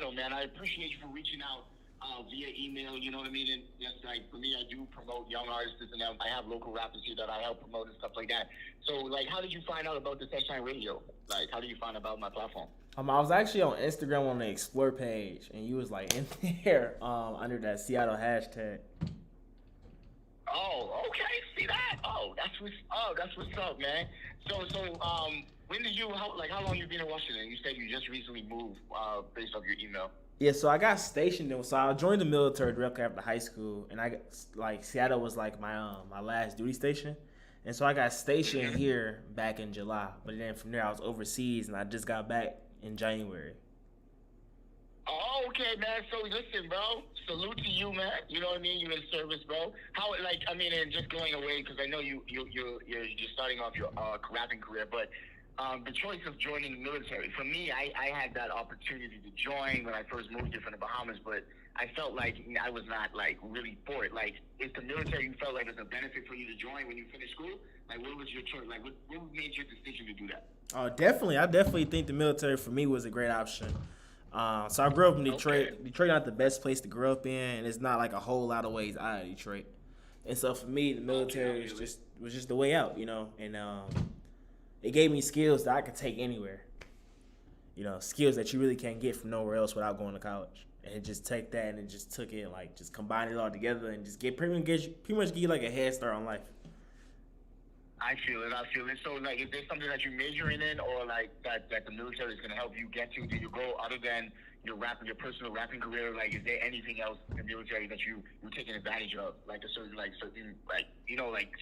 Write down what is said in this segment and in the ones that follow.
Seattle, man. I appreciate you for reaching out via email. You know what I mean? And yes, like for me, I do promote young artists, and I have local rappers here that I help promote and stuff like that. So, like, how did you find out about the Ssession Radio? Like, how did you find out about my platform? I was actually on Instagram on the Explore page, and you was like in there under that Seattle hashtag. Oh, okay. See that? That's what's up, man. So, when did you how long you been in Washington? You said you just recently moved, based off your email. Yeah, so I got stationed. So I joined the military directly after high school, and Seattle was like my last duty station, and so I got stationed here back in July. But then from there I was overseas, and I just got back in January. Oh, okay, man. So listen, bro. Salute to you, man. You know what I mean? You're in service, bro. How, and just going away because I know you're starting off your rapping career, but the choice of joining the military. For me, I had that opportunity to join when I first moved here from the Bahamas, but I felt like I was not really for it. Like, is the military you felt like it's a benefit for you to join when you finish school? Like, what was your choice? Like, what made your decision to do that? Oh, definitely. I definitely think the military for me was a great option. So I grew up in Detroit. Okay. Detroit not the best place to grow up in, and it's not like a whole lot of ways out of Detroit. And so for me, the military was just the way out, you know. And it gave me skills that I could take anywhere. You know, skills that you really can't get from nowhere else without going to college. And just take that and just took it, just combine it all together and just pretty much give you like a head start on life. I feel it. So, is there something that you're majoring in, or that the military is going to help you get to? Do you go other than your personal rapping career? Is there anything else in the military that you're taking advantage of?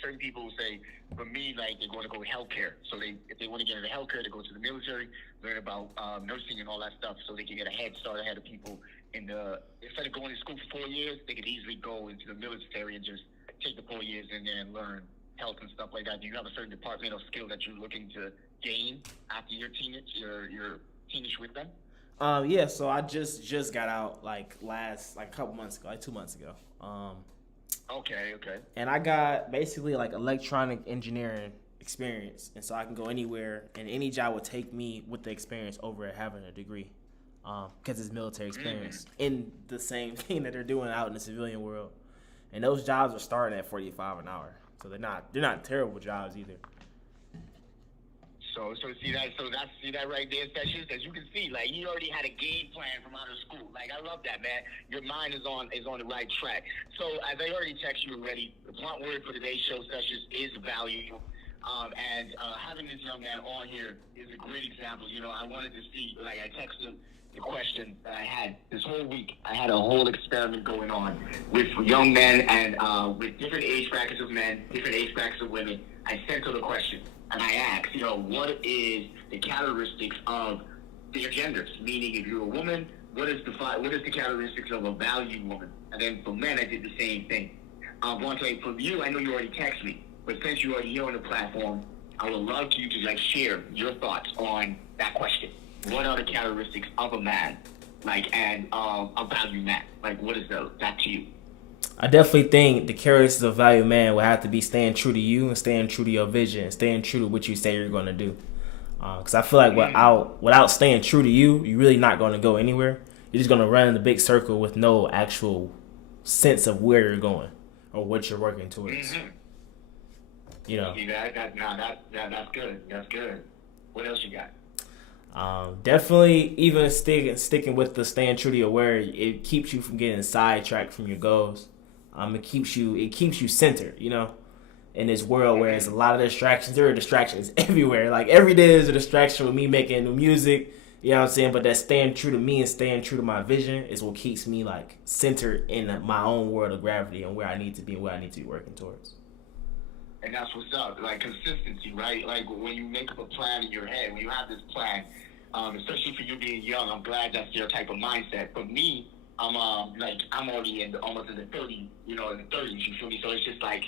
Certain people will say, for me, they're going to go healthcare. So if they want to get into healthcare, they go to the military, learn about nursing and all that stuff, so they can get a head start ahead of people. Instead of going to school for 4 years, they could easily go into the military and just take the 4 years in there and learn health and stuff like that. Do you have a certain department or skill that you're looking to gain after your teenage with them? Yeah, so I just got out a couple months ago, 2 months ago. Okay. And I got basically electronic engineering experience, and so I can go anywhere, and any job would take me with the experience over having a degree, because it's military experience in the same thing that they're doing out in the civilian world. And those jobs are starting at $45 an hour. So they're not terrible jobs either. So see that right there, Sessions. As you can see, you already had a game plan from out of school. I love that, man. Your mind is on the right track. So as I already texted you already, the blunt word for today's show, Sessions, is value. And having this young man on here is a great example. You know, I wanted to see. I texted him the question that I had this whole week. I had a whole experiment going on with young men and with different age brackets of men, different age brackets of women. I sent her the question, and I asked, what is the characteristics of their genders? Meaning, if you're a woman, what is the characteristics of a valued woman? And then for men, I did the same thing. Vontae, from you, I know you already texted me, but since you're already here on the platform, I would love you to share your thoughts on that question. What are the characteristics of a man, and a value man? What is that to you? I definitely think the characteristics of a value man will have to be staying true to you and staying true to your vision and staying true to what you say you're going to do. Because I feel like without staying true to you, you're really not going to go anywhere. You're just going to run in a big circle with no actual sense of where you're going or what you're working towards. Mm-hmm. You know. See, that's good. That's good. What else you got? Definitely, even sticking with the staying true to your word, it keeps you from getting sidetracked from your goals. It keeps you centered, in this world where there's a lot of distractions. There are distractions everywhere. Every day there's a distraction with me making new music, you know what I'm saying? But that staying true to me and staying true to my vision is what keeps me centered in my own world of gravity and where I need to be and where I need to be working towards. And that's what's up, consistency, right? When you make up a plan in your head, when you have this plan, especially for you being young, I'm glad that's your type of mindset. For me, I'm already almost in the 30s, you feel me? So it's just I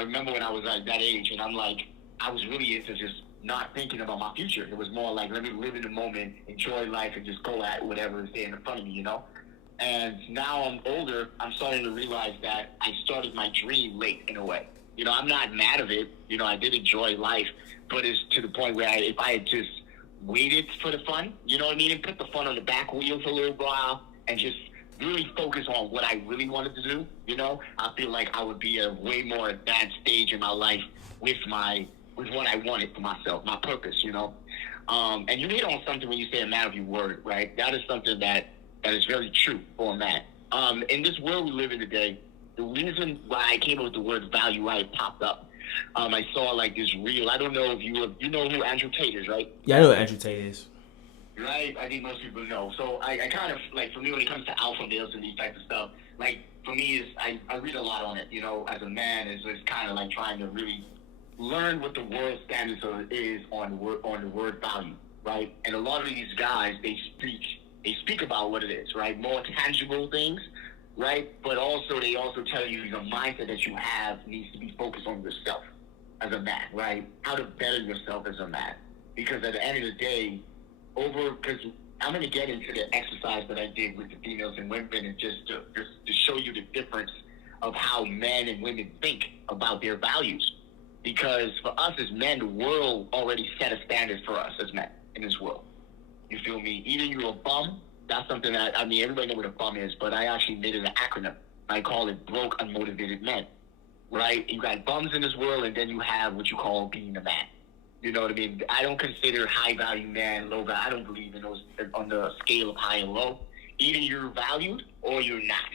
remember when I was that age, and I was really into just not thinking about my future. It was more let me live in the moment, enjoy life, and just go at whatever is there in front of me, And now I'm older, I'm starting to realize that I started my dream late in a way. I'm not mad of it. I did enjoy life, but it's to the point where if I had just waited for the fun, you know what I mean, and put the fun on the back wheel for a little while and just really focus on what I really wanted to do, you know, I feel like I would be a way more advanced stage in my life with what I wanted for myself, my purpose, you know. And you hit on something when you say a man of your word, right? That is something that is very true for a man. In this world we live in today, the reason why I came up with the word value right popped up. I saw like this reel. I don't know if you know who Andrew Tate is, right? Yeah, I know who Andrew Tate is. Right? I think most people know. So I kind of, like, for me, when it comes to alpha males and these types of stuff, like, for me, is I read a lot on it, you know, as a man, is kind of like trying to really learn what the world standards is on the word value, right? And a lot of these guys, they speak about what it is, right? More tangible things, right? But also, they also tell you the mindset that you have needs to be focused on yourself as a man, right? How to better yourself as a man. Because at the end of the day, because I'm going to get into the exercise that I did with the females and women, and just to show you the difference of how men and women think about their values. Because for us as men, the world already set a standard for us as men in this world. You feel me? Either you're a bum. That's something that, I mean, everybody knows what a bum is, but I actually made it an acronym. I call it broke, unmotivated men, right? You got bums in this world, and then you have what you call being a man. You know what I mean? I don't consider high value man, low value. I don't believe in those on the scale of high and low. Either you're valued or you're not.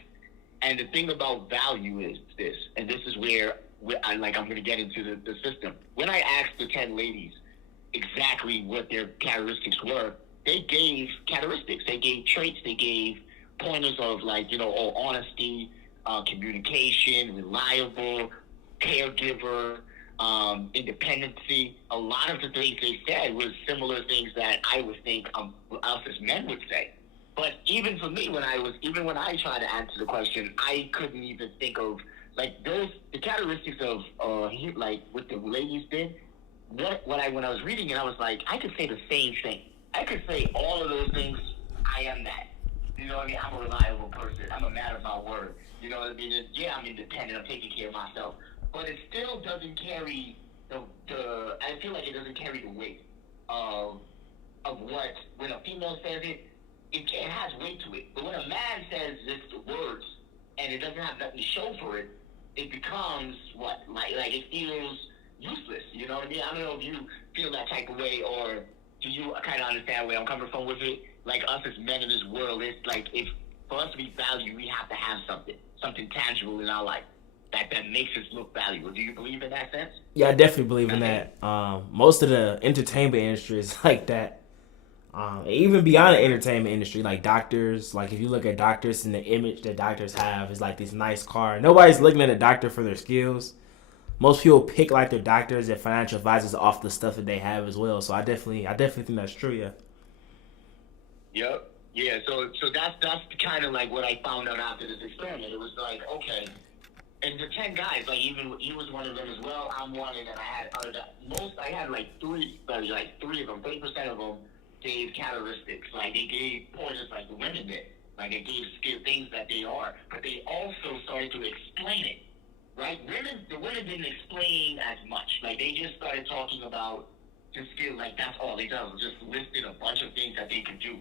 And the thing about value is this, and this is where I'm going to get into the system. When I asked the 10 ladies exactly what their characteristics were, they gave characteristics. They gave traits. They gave pointers of, like, you know, honesty, communication, reliable, caregiver, independency. A lot of the things they said was similar things that I would think us as men would say. But even for me, when I tried to answer the question, I couldn't even think of, like, the characteristics of like what the ladies did. When I was reading it, I was like, I could say the same thing. I could say all of those things. I am that. You know what I mean? I'm a reliable person. I'm a man of my word. You know what I mean? Yeah, I'm independent. I'm taking care of myself. But it still doesn't carry I feel like it doesn't carry the weight of what, when a female says it, it has weight to it. But when a man says just the words and it doesn't have nothing to show for it, it becomes what? Like it feels useless. You know what I mean? I don't know if you feel that type of way, or do you kind of understand where I'm coming from with it? Like, us as men in this world, it's like, if for us to be valued, we have to have something tangible in our life that makes us look valuable. Do you believe in that sense? Yeah, I definitely believe in that. Most of the entertainment industry is like that. Even beyond the entertainment industry, like doctors, like if you look at doctors and the image that doctors have is like this nice car. Nobody's looking at a doctor for their skills. Most people pick like their doctors and financial advisors off the stuff that they have as well. So I definitely think that's true. Yeah. Yep. Yeah. So that's kind of like what I found out after this experiment. It was like, okay. And the 10 guys, like, even he was one of them as well. I'm one, and then I had like three of them, 30% of them gave characteristics. Like, they gave pointers like the women did. Like, they gave things that they are. But they also started to explain it, right? The women didn't explain as much. Like, they just started talking about just skill. Like, that's all they did. Just listed a bunch of things that they could do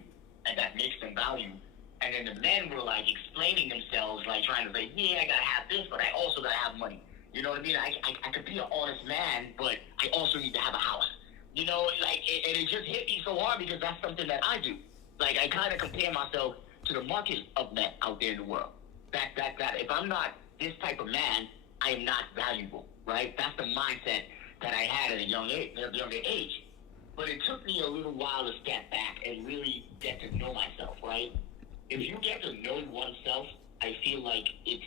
and that makes them value. And then the men were, like, explaining themselves, like, trying to say, yeah, I gotta have this, but I also gotta have money. You know what I mean? I could be an honest man, but I also need to have a house. You know, like, and it just hit me so hard because that's something that I do. Like, I kind of compare myself to the market of men out there in the world. That if I'm not this type of man, I am not valuable, right? That's the mindset that I had at a younger age. But it took me a little while to step back and really get to know myself, right? If you get to know oneself, I feel like it's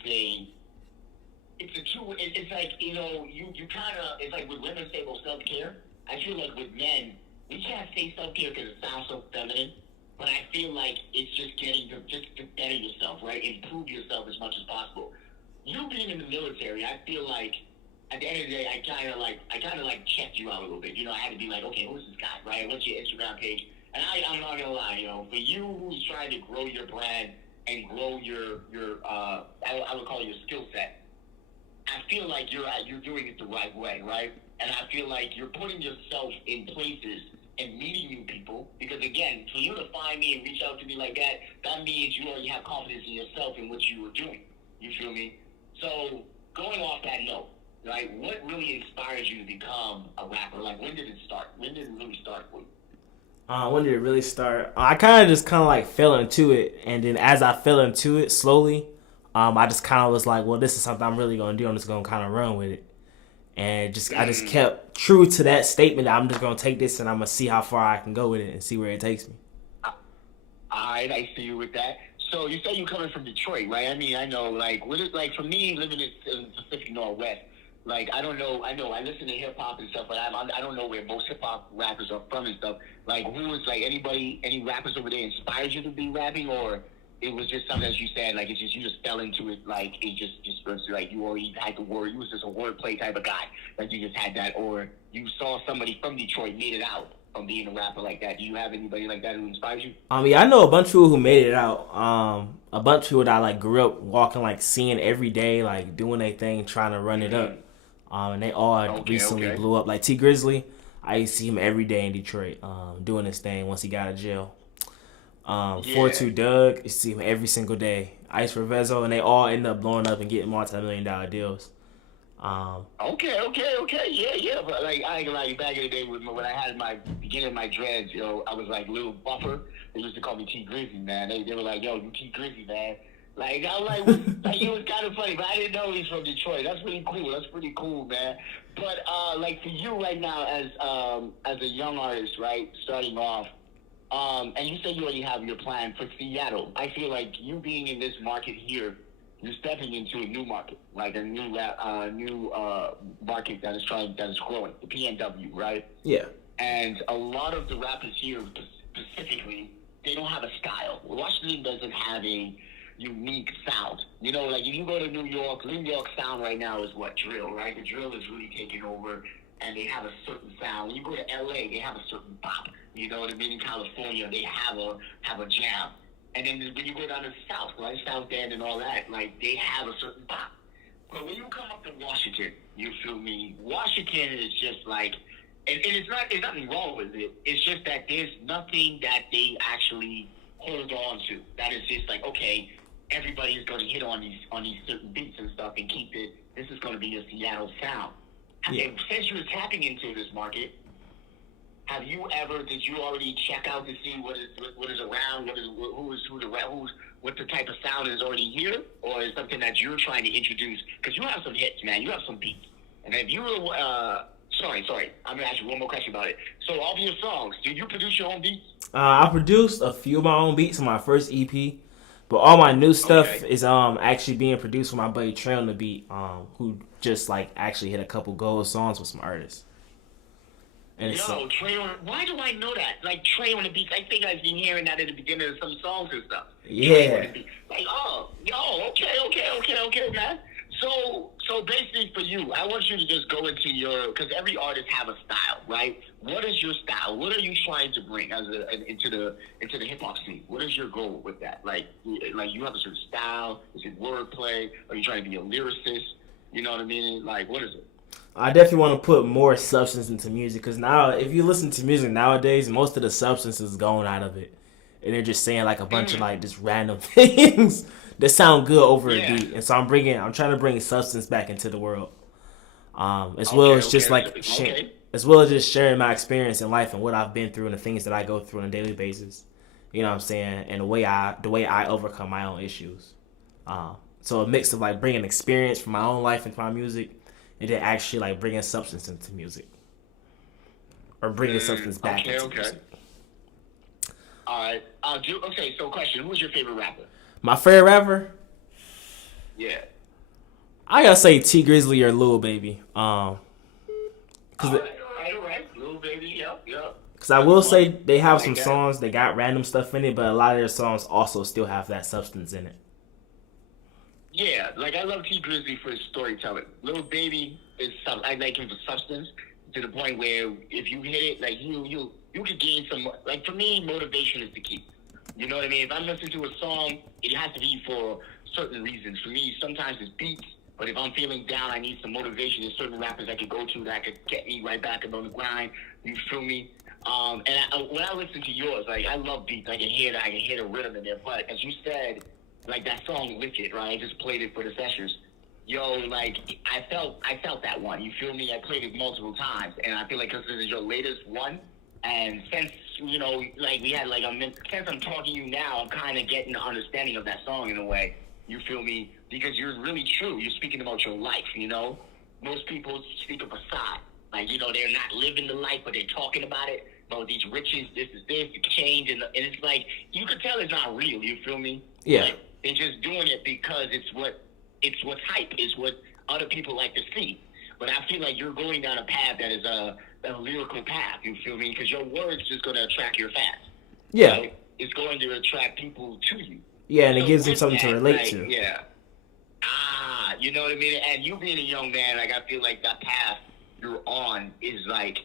like, you know, you kind of, it's like when women say, well, self-care, I feel like with men, we can't say self-care because it sounds so feminine, but I feel like it's just getting to better yourself, right? Improve yourself as much as possible. You being in the military, I feel like at the end of the day, I kind of like checked you out a little bit. You know, I had to be like, okay, who's this guy, right? What's your Instagram page? And I'm not gonna lie, you know, for you who's trying to grow your brand and grow your I would call it your skill set, I feel like you're doing it the right way, right? And I feel like you're putting yourself in places and meeting new people. Because again, for you to find me and reach out to me like that, that means you already have confidence in yourself and what you were doing. You feel me? So going off that note, right? What really inspires you to become a rapper? Like, when did it start? When did it really start for you? When did it really start? I kind of just like fell into it, and then as I fell into it slowly, I just kind of was like, well, this is something I'm really gonna do. I'm just gonna kind of run with it, and I just kept true to that statement that I'm just gonna take this and I'm gonna see how far I can go with it and see where it takes me. All right, I see you with that. So you say you're coming from Detroit, right? I mean, I know, like, what is like for me living in the Pacific Northwest. Like, I don't know. I know I listen to hip hop and stuff, but I don't know where most hip hop rappers are from and stuff. Like, who is like any rappers over there inspired you to be rapping, or it was just something that you said, like, it's just you just fell into it, like it just like you already had the word. You was just a wordplay type of guy, like you just had that, or you saw somebody from Detroit made it out from being a rapper like that. Do you have anybody like that who inspires you? Yeah, I know a bunch of people who made it out. A bunch of people that I like grew up walking, like seeing every day, like doing their thing, trying to run it up. And they all recently blew up. Like T Grizzly, I used to see him every day in Detroit, doing his thing once he got out of jail. 4-2 Doug, you see him every single day. Ice Revezo, and they all end up blowing up and getting multi-million-dollar deals. Okay, yeah. But like, I ain't gonna lie, you back in the day when I had my beginning of my dreads, yo, I was like little buffer. They used to call me T Grizzly, man. They were like, yo, you T Grizzly, man. Like, I was like, like, it was kind of funny, but I didn't know he's from Detroit. That's pretty cool, man. But like for you right now, as a young artist, right, starting off, and you say you already have your plan for Seattle. I feel like you being in this market here, you're stepping into a new market, like a new market that is growing, the PNW, right? Yeah. And a lot of the rappers here, specifically, they don't have a style. Washington doesn't have a unique sound. You know, like if you go to New York sound right now is what? Drill, right? The drill is really taking over, and they have a certain sound. When you go to LA, they have a certain pop. You know what I mean? In California, they have a jam. And then when you go down to the South, right? South End and all that, like they have a certain pop. But when you come up to Washington, you feel me? Washington is just like, and there's nothing wrong with it. It's just that there's nothing that they actually hold on to. That is just like, okay, everybody is going to hit on these certain beats and stuff and keep it. This is going to be a Seattle sound. Yeah. And since you're tapping into this market, did you already check out to see what is around, what the type of sound is already here, or is something that you're trying to introduce? Because you have some hits, man. You have some beats. And if you were, sorry, I'm gonna ask you one more question about it. So, of your songs, do you produce your own beats? I produced a few of my own beats on my first EP, but all my new stuff is actually being produced with my buddy Trey on the beat, who just like actually hit a couple gold songs with some artists. And Trey on, why do I know that? Like Trey on the beats, I think I've been hearing that at the beginning of some songs and stuff. Yeah. Like, okay, man. So basically for you, I want you to just go into because every artist have a style, right? What is your style? What are you trying to bring into the hip hop scene? What is your goal with that? Like you have a certain style? Is it wordplay? Are you trying to be a lyricist? You know what I mean? Like, what is it? I definitely want to put more substance into music, because now if you listen to music nowadays, most of the substance is gone out of it, and they're just saying like a bunch of like just random things that sound good over a beat. And so I'm trying to bring substance back into the world, as well as just sharing my experience in life and what I've been through and the things that I go through on a daily basis. You know what I'm saying? And the way I overcome my own issues. So a mix of like bringing experience from my own life into my music, and then actually like bringing substance into music, or bringing substance back into music. All right. So question: who's your favorite rapper? My favorite rapper? Yeah. I gotta say T Grizzly or Lil Baby. All right. Lil Baby, yep. Because I will say they have some songs that got random stuff in it, but a lot of their songs also still have that substance in it. Yeah, like I love T Grizzly for his storytelling. Lil Baby I like him for substance, to the point where if you hit it, like you could gain some. Like for me, motivation is the key. You know what I mean? If I'm listening to a song, it has to be for certain reasons. For me, sometimes it's beats, but if I'm feeling down, I need some motivation. There's certain rappers I could go to that could get me right back up on the grind. You feel me? When I listen to yours, like I love beats. I can hear the rhythm in there. But as you said, like that song "Wicked," right? I just played it for the sessions. Yo, like I felt that one. You feel me? I played it multiple times, and I feel like because this is your latest one, and since like we had like since I'm talking to you now, I'm kind of getting the understanding of that song in a way. You feel me? Because you're really true. You're speaking about your life. Most people speak a facade. Like, they're not living the life, but they're talking about it. About these riches, this is this, the change, and it's like you could tell it's not real. You feel me? Yeah. Like, they're just doing it because it's what's hype, it's what other people like to see. But I feel like you're going down a path that is a lyrical path. You feel me? Because your words is going to attract your fans. Yeah. Right? It's going to attract people to you. Yeah, and it gives them something to relate to. Yeah. You know what I mean? And you being a young man, like I feel like that path you're on is like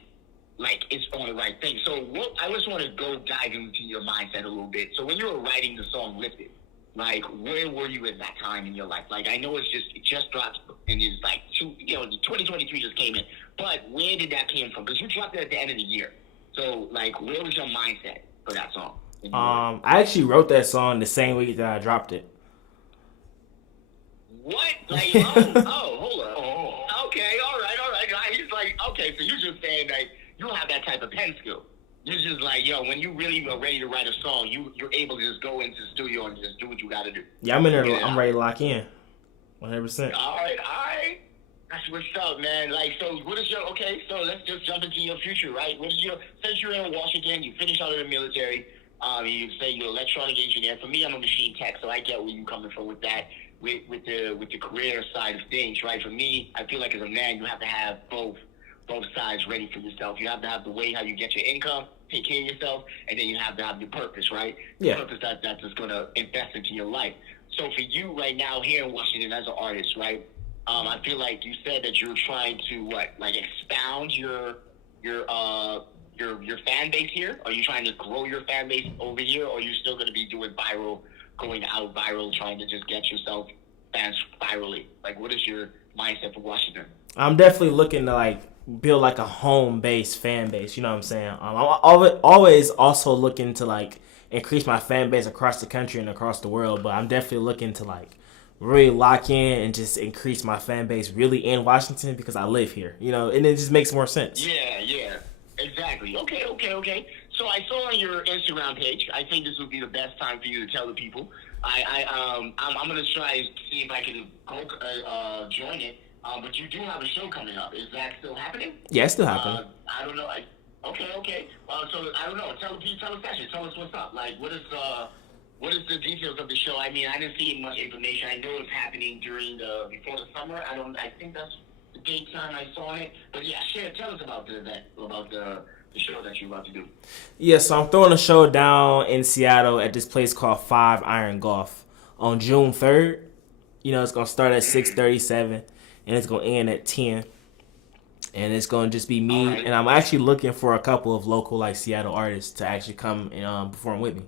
it's on the right thing. So I just want to go dive into your mindset a little bit. So when you were writing the song "Lifted," like where were you at that time in your life? Like I know it just dropped and it's like 2023 just came in, but where did that came from? Because you dropped it at the end of the year. So like where was your mindset for that song? I actually wrote that song the same week that I dropped it. What? Like, hold on. Oh, okay, all right. He's like, okay, so you're just saying that you don't have that type of pen skill. You're just like, when you really are ready to write a song, you're able to just go into the studio and just do what you got to do. Yeah, I'm in there. I'm ready to lock in, 100%. All right. That's what's up, man. Like, so what is so let's just jump into your future, right? Since you're in Washington, you finished out of the military, you say you're an electronic engineer. For me, I'm a machine tech, so I get where you're coming from with that. With the career side of things, right? For me, I feel like as a man, you have to have both sides ready for yourself. You have to have the way how you get your income, take care of yourself, and then you have to have your purpose, right? Yeah. The purpose that's just going to invest into your life. So for you right now here in Washington as an artist, right? I feel like you said that you're trying to expound your fan base here. Are you trying to grow your fan base over here, or are you still going to be doing going out viral, trying to just get yourself fans virally? Like, what is your mindset for Washington? I'm definitely looking to build a home-based fan base. You know what I'm saying? I'm always also looking to increase my fan base across the country and across the world. But I'm definitely looking to really lock in and just increase my fan base really in Washington because I live here. And it just makes more sense. Yeah, exactly. Okay. So I saw on your Instagram page, I think this would be the best time for you to tell the people. I'm gonna try to see if I can join it. But you do have a show coming up. Is that still happening? Yeah, it's still happening. I don't know. Okay. So I don't know. Tell us session. Tell us what's up. Like, what is the details of the show? I mean, I didn't see much information. I know it's happening before the summer. I think that's the date time I saw it. But yeah, tell us about the event, about the show that you're about to do. Yeah, so I'm throwing a show down in Seattle at this place called 5 Iron Golf on June 3rd. It's going to start at 6:37 and it's going to end at 10. And it's going to just be me. Right. And I'm actually looking for a couple of local Seattle artists to actually come and perform with me.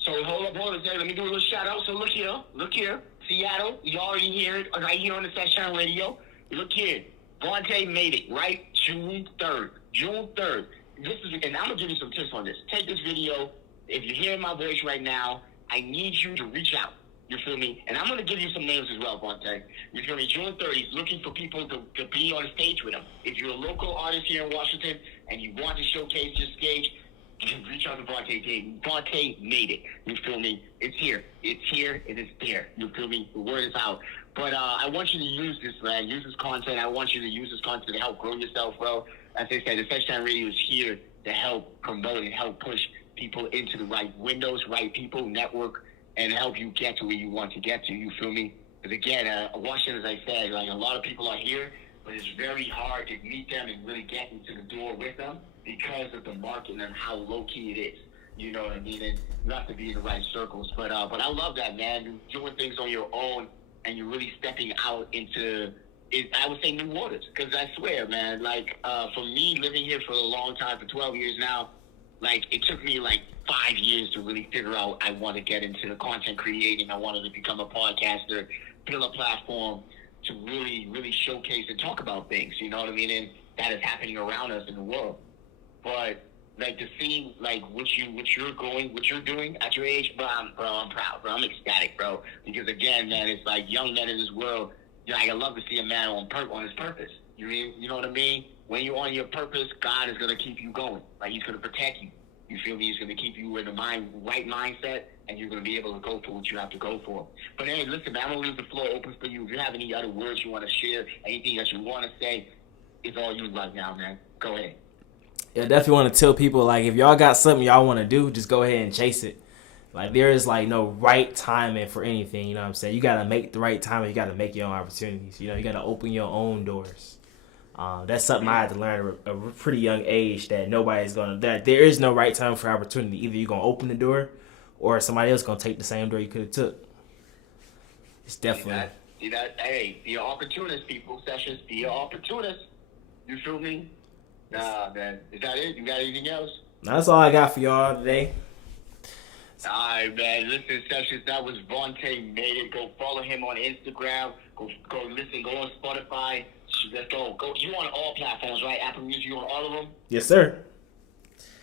So hold up. Let me do a little shout out. So look here. Seattle, you already hear it right here on the Session Radio. Look here. Vontaemadeit, right? June 3rd. And I'm going to give you some tips on this. Take this video. If you're hearing my voice right now, I need you to reach out. You feel me? And I'm going to give you some names as well, Vontae. You feel me? June 30th, he's looking for people to be on stage with him. If you're a local artist here in Washington and you want to showcase your stage, you can reach out to Vontaemadeit. You feel me? It's here. It is there. You feel me? The word is out. But I want you to use this, man. Use this content. I want you to use this content to help grow yourself, bro. As I said, the Session Radio is here to help promote and help push people into the right windows, right people, network, and help you get to where you want to get to. You feel me? Because again, Washington, as I said, a lot of people are here, but it's very hard to meet them and really get into the door with them because of the market and how low key it is. You know what I mean? And you have to be in the right circles. But I love that, man. You're doing things on your own, and you're really stepping out into, I would say, new waters. Because I swear, man, for me, living here for a long time, for 12 years now, it took me 5 years to really figure out I want to get into the content creating. I wanted to become a podcaster, build a platform to really, really showcase and talk about things. You know what I mean? And that is happening around us in the world. but like to see like what you're doing at your age, bro. I'm proud, bro. I'm ecstatic, bro. Because again, man, it's like young men in this world. You know, I love to see a man on his purpose. You know what I mean? When you're on your purpose, God is gonna keep you going. Like He's gonna protect you. You feel me? He's gonna keep you in the right mindset, and you're gonna be able to go for what you have to go for. But hey, listen, man, I'm gonna leave the floor open for you. If you have any other words you want to share, anything that you want to say, it's all you right now, man. Go ahead. Yeah, definitely want to tell people, like, if y'all got something y'all want to do, just go ahead and chase it. Like, there is, like, no right timing for anything, you know what I'm saying? You got to make the right timing. You got to make your own opportunities. You know, you got to open your own doors. That's something I had to learn at a pretty young age, that nobody's going to, that there is no right time for opportunity. Either you're going to open the door or somebody else going to take the same door you could have took. It's definitely. See that? Hey, be an opportunist, people. Sessions, be an opportunist. You feel me? Nah, man. Is that it? You got anything else? That's all I got for y'all today. All right, man. Listen, Sessions, that was Vontaemadeit. Go follow him on Instagram. Go listen. Go on Spotify. Let's go. You on all platforms, right? Apple Music, you on all of them? Yes, sir.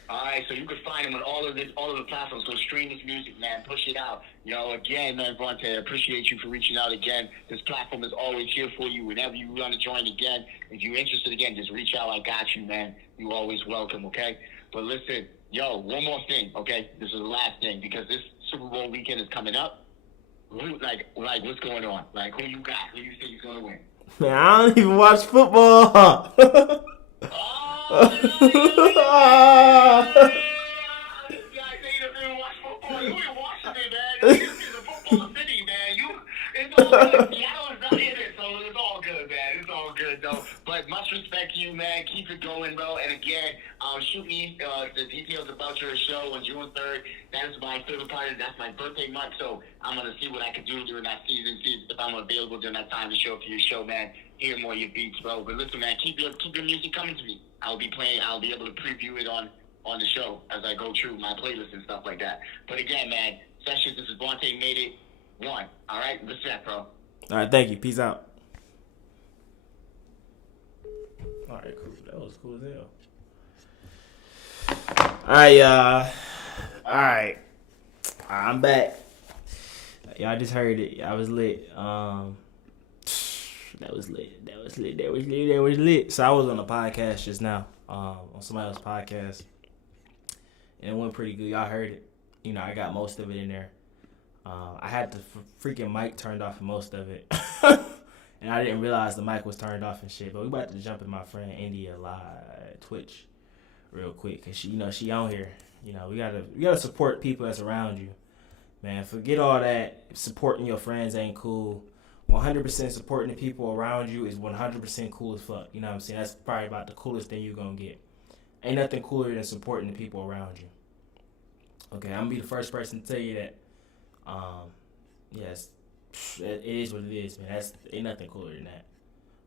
All right, so you can find him on all of the platforms. So stream his music, man. Push it out. Again, man, Vontae, I appreciate you for reaching out again. This platform is always here for you. Whenever you want to join again, if you're interested again, just reach out. I got you, man. You always welcome, okay? But listen, one more thing, okay? This is the last thing, because this Super Bowl weekend is coming up. Like, what's going on? Like, who you got? Who you think is going to win? Man, I don't even watch football. But much respect to you, man. Keep it going, bro. And again, shoot me the details about your show on June 3rd. That is my favorite part. That's my birthday month, so I'm gonna see what I can do during that season. See if I'm available during that time to show up to your show, man. Hear more of your beats, bro. But listen, man, keep your music coming to me. I'll be able to preview it on the show as I go through my playlist and stuff like that. But again, man, Sessions, this is Vontaemadeit 1. All right, respect, bro. All right, thank you. Peace out. All right, cool. That was cool as hell. All right, y'all. All right, I'm back. Y'all just heard it. I was lit. That was lit. So I was on a podcast just now, on somebody else's podcast, and it went pretty good. Y'all heard it. You know, I got most of it in there. I had the freaking mic turned off for most of it. And I didn't realize the mic was turned off and shit. But we about to jump in my friend India live Twitch real quick, cause she on here. You know, we gotta support people that's around you, man. Forget all that supporting your friends ain't cool. 100% supporting the people around you is 100% cool as fuck. You know what I'm saying? That's probably about the coolest thing you're gonna get. Ain't nothing cooler than supporting the people around you. Okay, I'm gonna be the first person to tell you that. Yes. It is what it is, man. Ain't nothing cooler than that.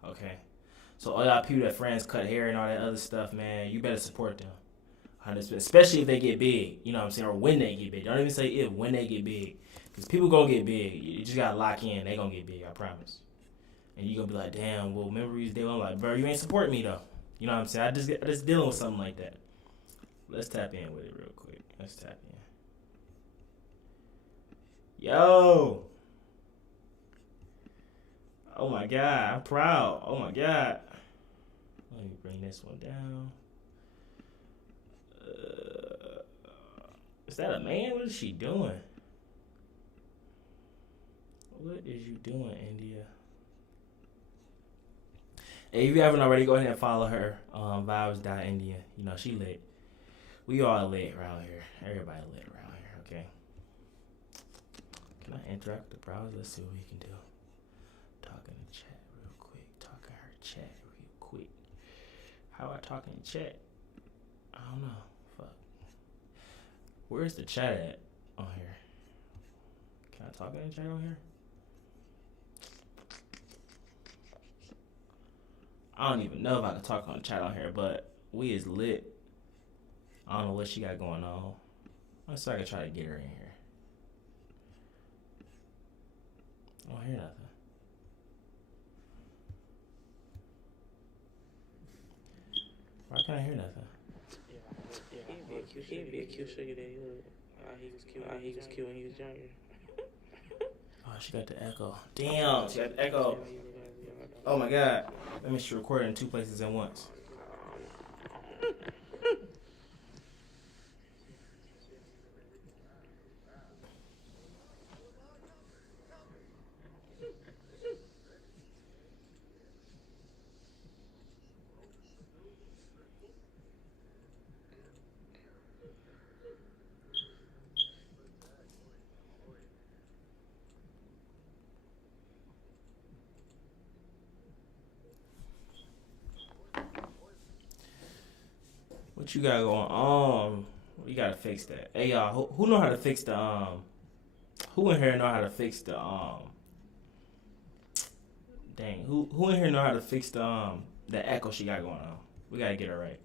Okay. So all y'all people that friends cut hair and all that other stuff, man, you better support them. 100%. Especially if they get big. You know what I'm saying? Or when they get big. Don't even say if, when they get big. Because people gonna get big. You just gotta lock in. They gonna get big, I promise. And you gonna be like, damn, well, remember these days? I'm like, bro, you ain't support me though. You know what I'm saying? I just dealing with something like that. Let's tap in with it real quick. Let's tap in. Yo! Oh my God, I'm proud. Oh my God. Let me bring this one down. Is that a man? What is she doing? What is you doing, India? Hey, if you haven't already, go ahead and follow her. Vibes.India. You know, she lit. We all lit around here. Everybody lit around here, okay? Can I interact with the browser? Let's see what we can do. Talk in the chat real quick. Talk in her chat real quick. How I talk in the chat? I don't know. Fuck. Where's the chat at on here? Can I talk in the chat on here? I don't even know if I can talk on the chat on here, but we is lit. I don't know what she got going on. Let's see if I can try to get her in here. I don't hear nothing. Why can't I hear nothing? Yeah. can't be a cute sugar daddy. Look, he was cute when he was younger. Oh, she got the echo. Damn, she got the echo. Oh my god. Let me she recorded in two places at once. What you got going on? You gotta fix that. Hey y'all, who know how to fix the who in here know how to fix the dang, who in here know how to fix the echo she got going on? We gotta get her right.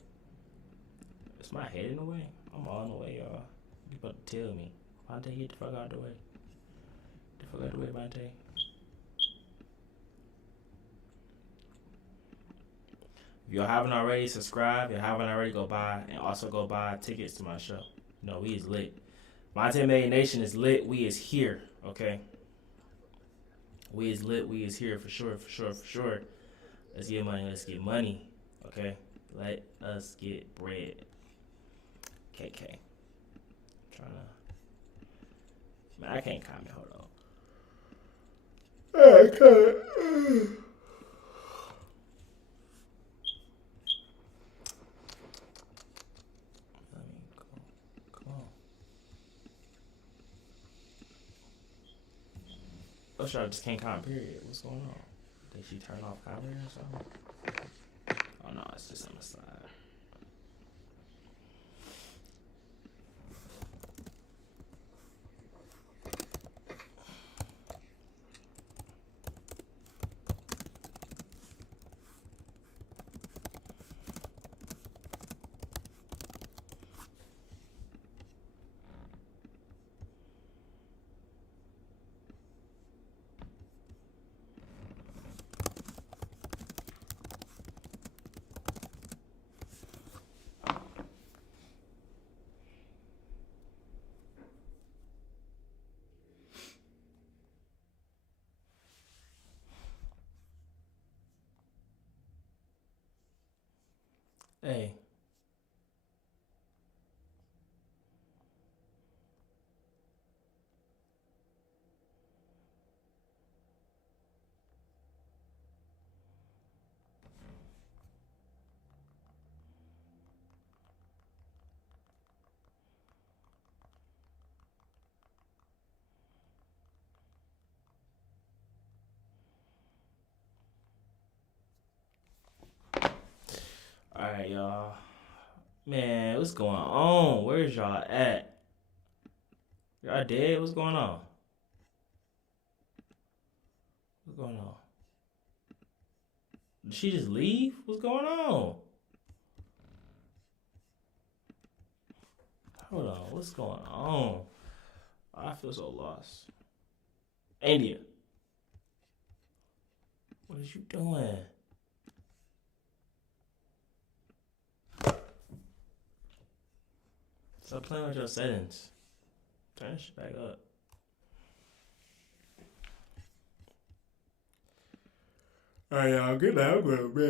Is my head in the way? I'm all in the way, y'all. You about to tell me. Vontae, get the fuck out of the way. Get the fuck out of the way, Vontae. If y'all haven't already, subscribe. If you haven't already, go buy. And also go buy tickets to my show. No, we is lit. Vontaemadeit Nation is lit. We is here, okay? We is lit. We is here for sure, for sure, for sure. Let's get money. Let's get money, okay? Let us get bread. KK. Trying to... Man, I can't comment. Hold on. I can't. Oh, sure, I just can't comment, period. What's going on? Did she turn off comment or something? Oh, no, it's just on the side. Hey. Alright, y'all. Man, what's going on? Where's y'all at? Y'all dead? What's going on? What's going on? Did she just leave? What's going on? Hold on, what's going on? I feel so lost. India. What is you doing? Stop playing with your settings. Turn this shit back up. Alright, y'all. Good night. I'm going to bed.